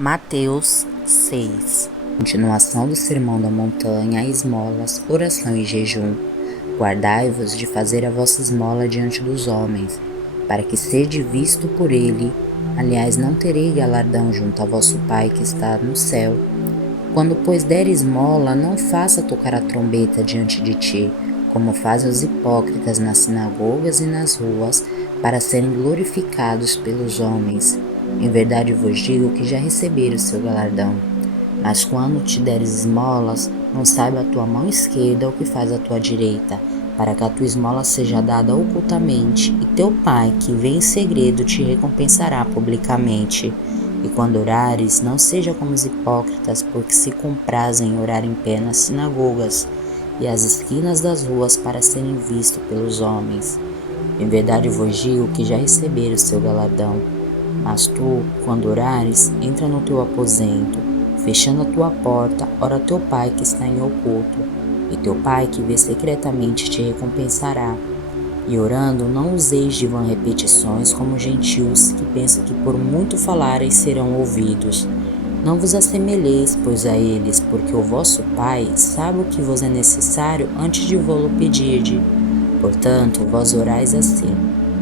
Mateus 6. Continuação do Sermão da Montanha, esmolas, oração e jejum. Guardai-vos de fazer a vossa esmola diante dos homens, para que sede visto por ele. Aliás, não terei galardão junto a vosso Pai que está no céu. Quando, pois, der esmola, não faça tocar a trombeta diante de ti, como fazem os hipócritas nas sinagogas e nas ruas, para serem glorificados pelos homens. Em verdade vos digo que já receberam o seu galardão. Mas quando te deres esmolas, não saiba a tua mão esquerda o que faz a tua direita, para que a tua esmola seja dada ocultamente, e teu Pai, que vê em segredo, te recompensará publicamente. E quando orares, não seja como os hipócritas, porque se comprazem em orar em pé nas sinagogas e às esquinas das ruas para serem vistos pelos homens. Em verdade vos digo que já receberam o seu galardão. Mas tu, quando orares, entra no teu aposento, fechando a tua porta, ora teu Pai que está em oculto, e teu Pai que vê secretamente te recompensará. E orando, não useis de vã repetições como os gentios, que pensam que por muito falarem serão ouvidos. Não vos assemelheis, pois, a eles, porque o vosso Pai sabe o que vos é necessário antes de vô-lo pedirde. Portanto, vós orais assim: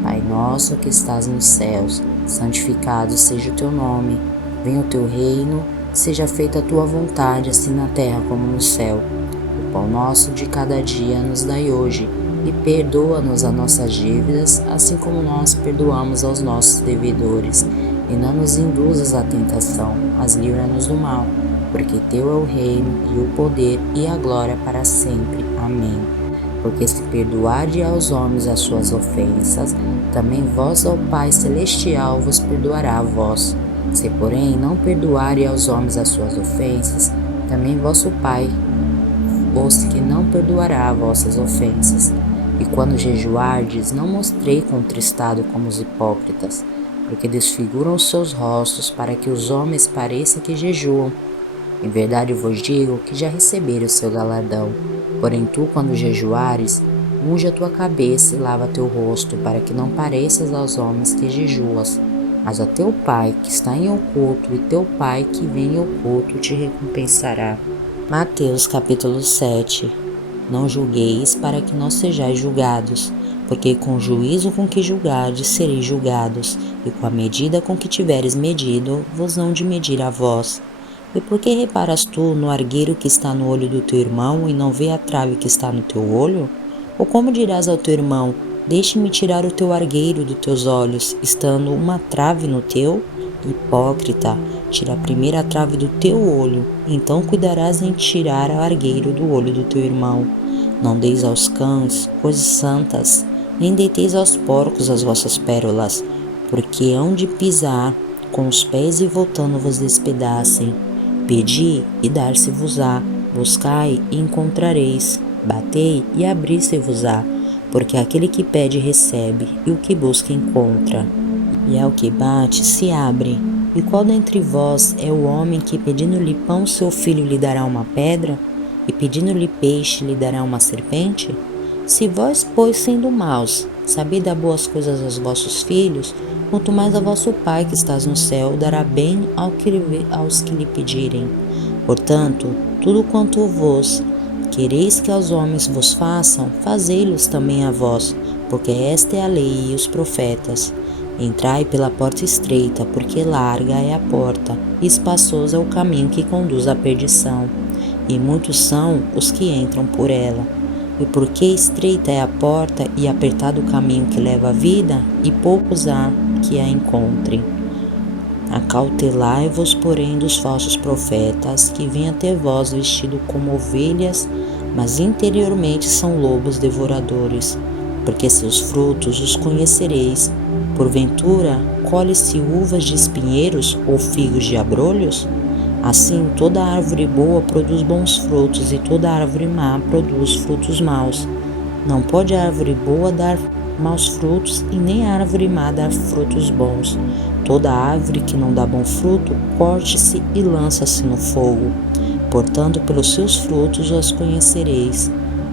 Pai nosso que estás nos céus, santificado seja o teu nome. Venha o teu reino, seja feita a tua vontade, assim na terra como no céu. O pão nosso de cada dia nos dai hoje, e perdoa-nos as nossas dívidas, assim como nós perdoamos aos nossos devedores. E não nos induzas à tentação, mas livra-nos do mal, porque teu é o reino, e o poder, e a glória para sempre. Amém. Porque se perdoardes aos homens as suas ofensas, também vós ao Pai Celestial vos perdoará a vós. Se, porém, não perdoarem aos homens as suas ofensas, também vosso Pai os que não perdoará as vossas ofensas. E quando jejuardes, não mostrei contristado como os hipócritas, porque desfiguram os seus rostos para que os homens pareçam que jejuam. Em verdade vos digo que já receberam o seu galardão. Porém tu, quando jejuares, unge a tua cabeça e lava teu rosto, para que não pareças aos homens que jejuas, mas a teu Pai que está em oculto, e teu Pai que vem em oculto te recompensará. Mateus capítulo 7. Não julgueis para que não sejais julgados, porque com o juízo com que julgardes sereis julgados, e com a medida com que tiveres medido, vos hão de medir a vós. E por que reparas tu no argueiro que está no olho do teu irmão, e não vê a trave que está no teu olho? Ou como dirás ao teu irmão: deixe-me tirar o teu argueiro dos teus olhos, estando uma trave no teu? Hipócrita, tira a primeira trave do teu olho, então cuidarás em tirar o argueiro do olho do teu irmão. Não deis aos cães coisas santas, nem deiteis aos porcos as vossas pérolas, porque hão de pisar com os pés e voltando vos despedacem. Pedi e dar-se-vos-á, buscai e encontrareis, batei e abrir-se-vos-á, porque aquele que pede recebe, e o que busca encontra, e ao que bate se abre. E qual dentre vós é o homem que, pedindo-lhe pão, seu filho lhe dará uma pedra? E pedindo-lhe peixe lhe dará uma serpente? Se vós, pois, sendo maus, sabeis dar boas coisas aos vossos filhos, quanto mais a vosso Pai que estás no céu dará bem aos que lhe pedirem. Portanto, tudo quanto vos quereis que aos homens vos façam, fazei-los também a vós, porque esta é a lei e os profetas. Entrai pela porta estreita, porque larga é a porta, e espaçoso é o caminho que conduz à perdição, e muitos são os que entram por ela. E porque estreita é a porta e apertado o caminho que leva à vida, e poucos há que a encontrem. Acautelai-vos, porém, dos falsos profetas, que vêm até vós vestidos como ovelhas, mas interiormente são lobos devoradores. Porque seus frutos os conhecereis. Porventura, colhe-se uvas de espinheiros ou figos de abrolhos? Assim, toda árvore boa produz bons frutos, e toda árvore má produz frutos maus. Não pode a árvore boa dar maus frutos, e nem a árvore má dar frutos bons. Toda árvore que não dá bom fruto, corte-se e lança-se no fogo. Portanto, pelos seus frutos os conhecereis.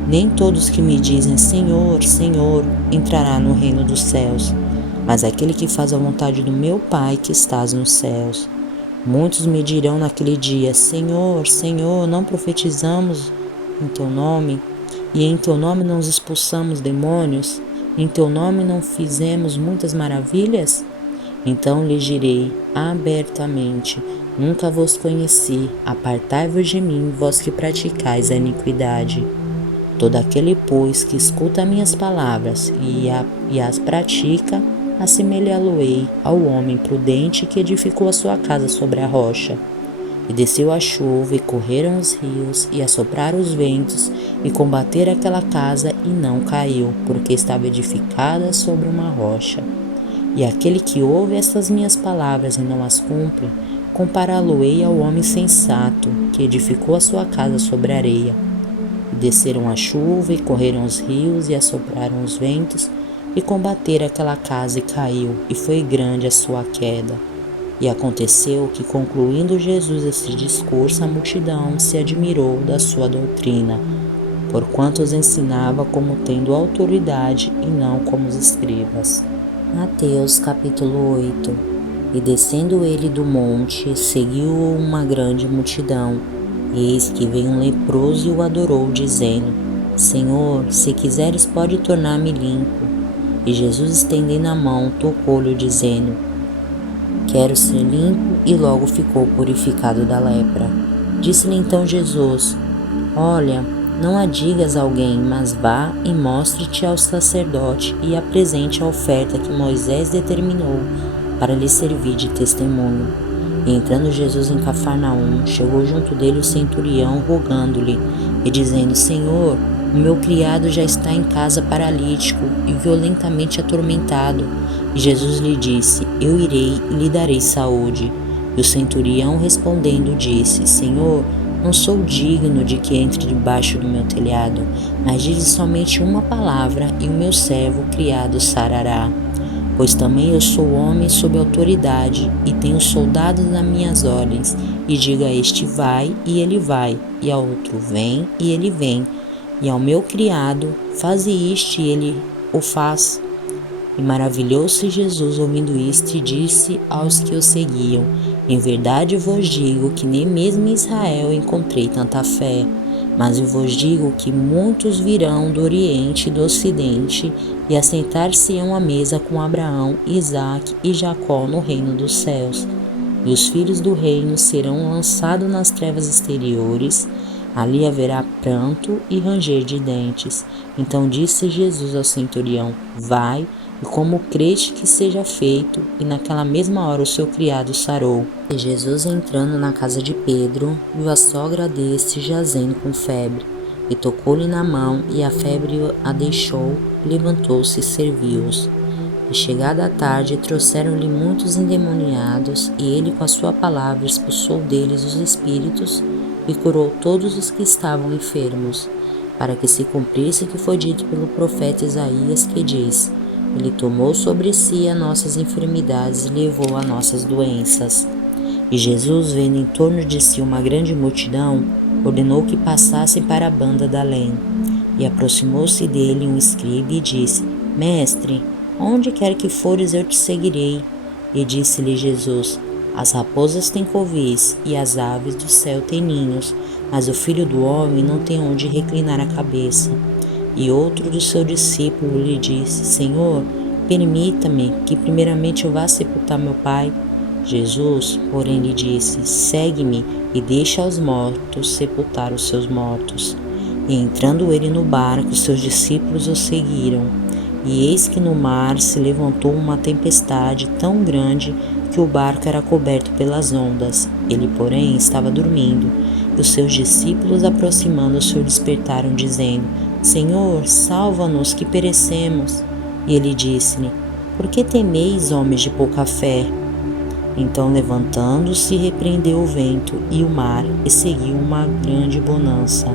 Nem todos que me dizem Senhor, Senhor, entrará no reino dos céus, mas aquele que faz a vontade do meu Pai que estás nos céus. Muitos me dirão naquele dia: Senhor, Senhor, não profetizamos em teu nome? E em teu nome não expulsamos demônios? Em teu nome não fizemos muitas maravilhas? Então lhes direi abertamente: nunca vos conheci, apartai-vos de mim, vós que praticais a iniquidade. Todo aquele, pois, que escuta minhas palavras e as pratica, assemelhá-lo-ei ao homem prudente que edificou a sua casa sobre a rocha. E desceu a chuva, e correram os rios, e assopraram os ventos, e combateram aquela casa, e não caiu, porque estava edificada sobre uma rocha. E aquele que ouve estas minhas palavras e não as cumpre, compará-lo-ei ao homem sensato, que edificou a sua casa sobre a areia. E desceram a chuva, e correram os rios, e assopraram os ventos, e combateram aquela casa, e caiu, e foi grande a sua queda. E aconteceu que, concluindo Jesus esse discurso, a multidão se admirou da sua doutrina, porquanto os ensinava como tendo autoridade e não como os escribas. Mateus capítulo 8. E descendo ele do monte, seguiu-o uma grande multidão. E eis que veio um leproso e o adorou, dizendo: Senhor, se quiseres, pode tornar-me limpo. E Jesus, estendendo a mão, tocou-lhe, dizendo: Quero ser limpo, e logo ficou purificado da lepra. Disse-lhe então Jesus: Olha, não a digas a alguém, mas vá e mostre-te ao sacerdote e apresente a oferta que Moisés determinou para lhe servir de testemunho. E entrando Jesus em Cafarnaum, chegou junto dele o centurião, rogando-lhe e dizendo: Senhor, o meu criado já está em casa paralítico e violentamente atormentado. E Jesus lhe disse: Eu irei e lhe darei saúde. E o centurião respondendo disse: Senhor, não sou digno de que entre debaixo do meu telhado, mas dize somente uma palavra e o meu servo criado sarará. Pois também eu sou homem sob autoridade e tenho soldados nas minhas ordens, e digo a este: vai, e ele vai, e ao outro: vem, e ele vem, e ao meu criado: faze isto, e ele o faz. E maravilhou-se Jesus ouvindo isto, e disse aos que o seguiam: Em verdade vos digo que nem mesmo em Israel encontrei tanta fé. Mas eu vos digo que muitos virão do Oriente e do Ocidente e assentar-se-ão à mesa com Abraão, Isaque e Jacó no reino dos céus. E os filhos do reino serão lançados nas trevas exteriores. Ali haverá pranto e ranger de dentes. Então disse Jesus ao centurião: Vai, e como creste que seja feito, e naquela mesma hora o seu criado sarou. E Jesus, entrando na casa de Pedro, viu a sogra deste jazendo com febre, e tocou-lhe na mão, e a febre a deixou, e levantou-se e serviu-os. E chegada a tarde, trouxeram-lhe muitos endemoniados, e ele com a sua palavra expulsou deles os espíritos, e curou todos os que estavam enfermos, para que se cumprisse o que foi dito pelo profeta Isaías, que diz: Ele tomou sobre si as nossas enfermidades e levou as nossas doenças. E Jesus, vendo em torno de si uma grande multidão, ordenou que passassem para a banda da além. E aproximou-se dele um escriba e disse: Mestre, onde quer que fores, eu te seguirei. E disse-lhe Jesus: As raposas têm covis e as aves do céu têm ninhos, mas o Filho do homem não tem onde reclinar a cabeça. E outro dos seus discípulos lhe disse: Senhor, permita-me que primeiramente eu vá sepultar meu pai. Jesus, porém, lhe disse: Segue-me e deixa aos mortos sepultar os seus mortos. E entrando ele no barco, seus discípulos o seguiram. E eis que no mar se levantou uma tempestade tão grande que o barco era coberto pelas ondas. Ele, porém, estava dormindo. E os seus discípulos, aproximando-se, o despertaram, dizendo: Senhor, salva-nos, que perecemos. E ele disse-lhe: Por que temeis, homens de pouca fé? Então, levantando-se, repreendeu o vento e o mar, e seguiu uma grande bonança.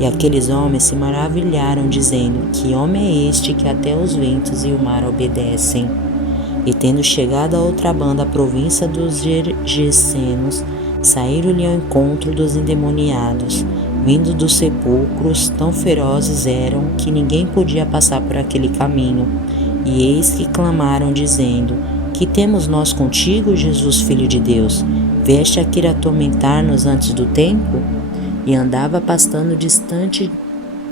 E aqueles homens se maravilharam, dizendo: Que homem é este que até os ventos e o mar obedecem? E tendo chegado à outra banda, a província dos Gergesenos, saíram-lhe ao encontro dos endemoniados, vindo dos sepulcros, tão ferozes eram que ninguém podia passar por aquele caminho. E eis que clamaram, dizendo: Que temos nós contigo, Jesus, Filho de Deus? Vieste aqui atormentar-nos antes do tempo? E andava pastando distante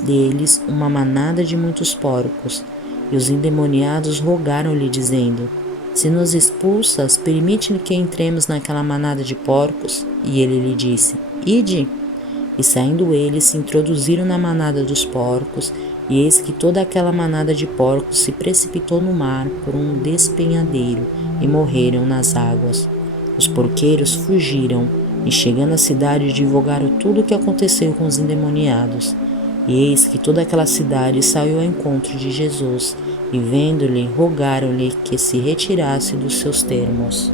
deles uma manada de muitos porcos. E os endemoniados rogaram-lhe, dizendo: Se nos expulsas, permite que entremos naquela manada de porcos. E ele lhe disse: Ide. E saindo eles, se introduziram na manada dos porcos, e eis que toda aquela manada de porcos se precipitou no mar por um despenhadeiro, e morreram nas águas. Os porqueiros fugiram, e chegando à cidade, divulgaram tudo o que aconteceu com os endemoniados. E eis que toda aquela cidade saiu ao encontro de Jesus, e vendo-lhe, rogaram-lhe que se retirasse dos seus termos.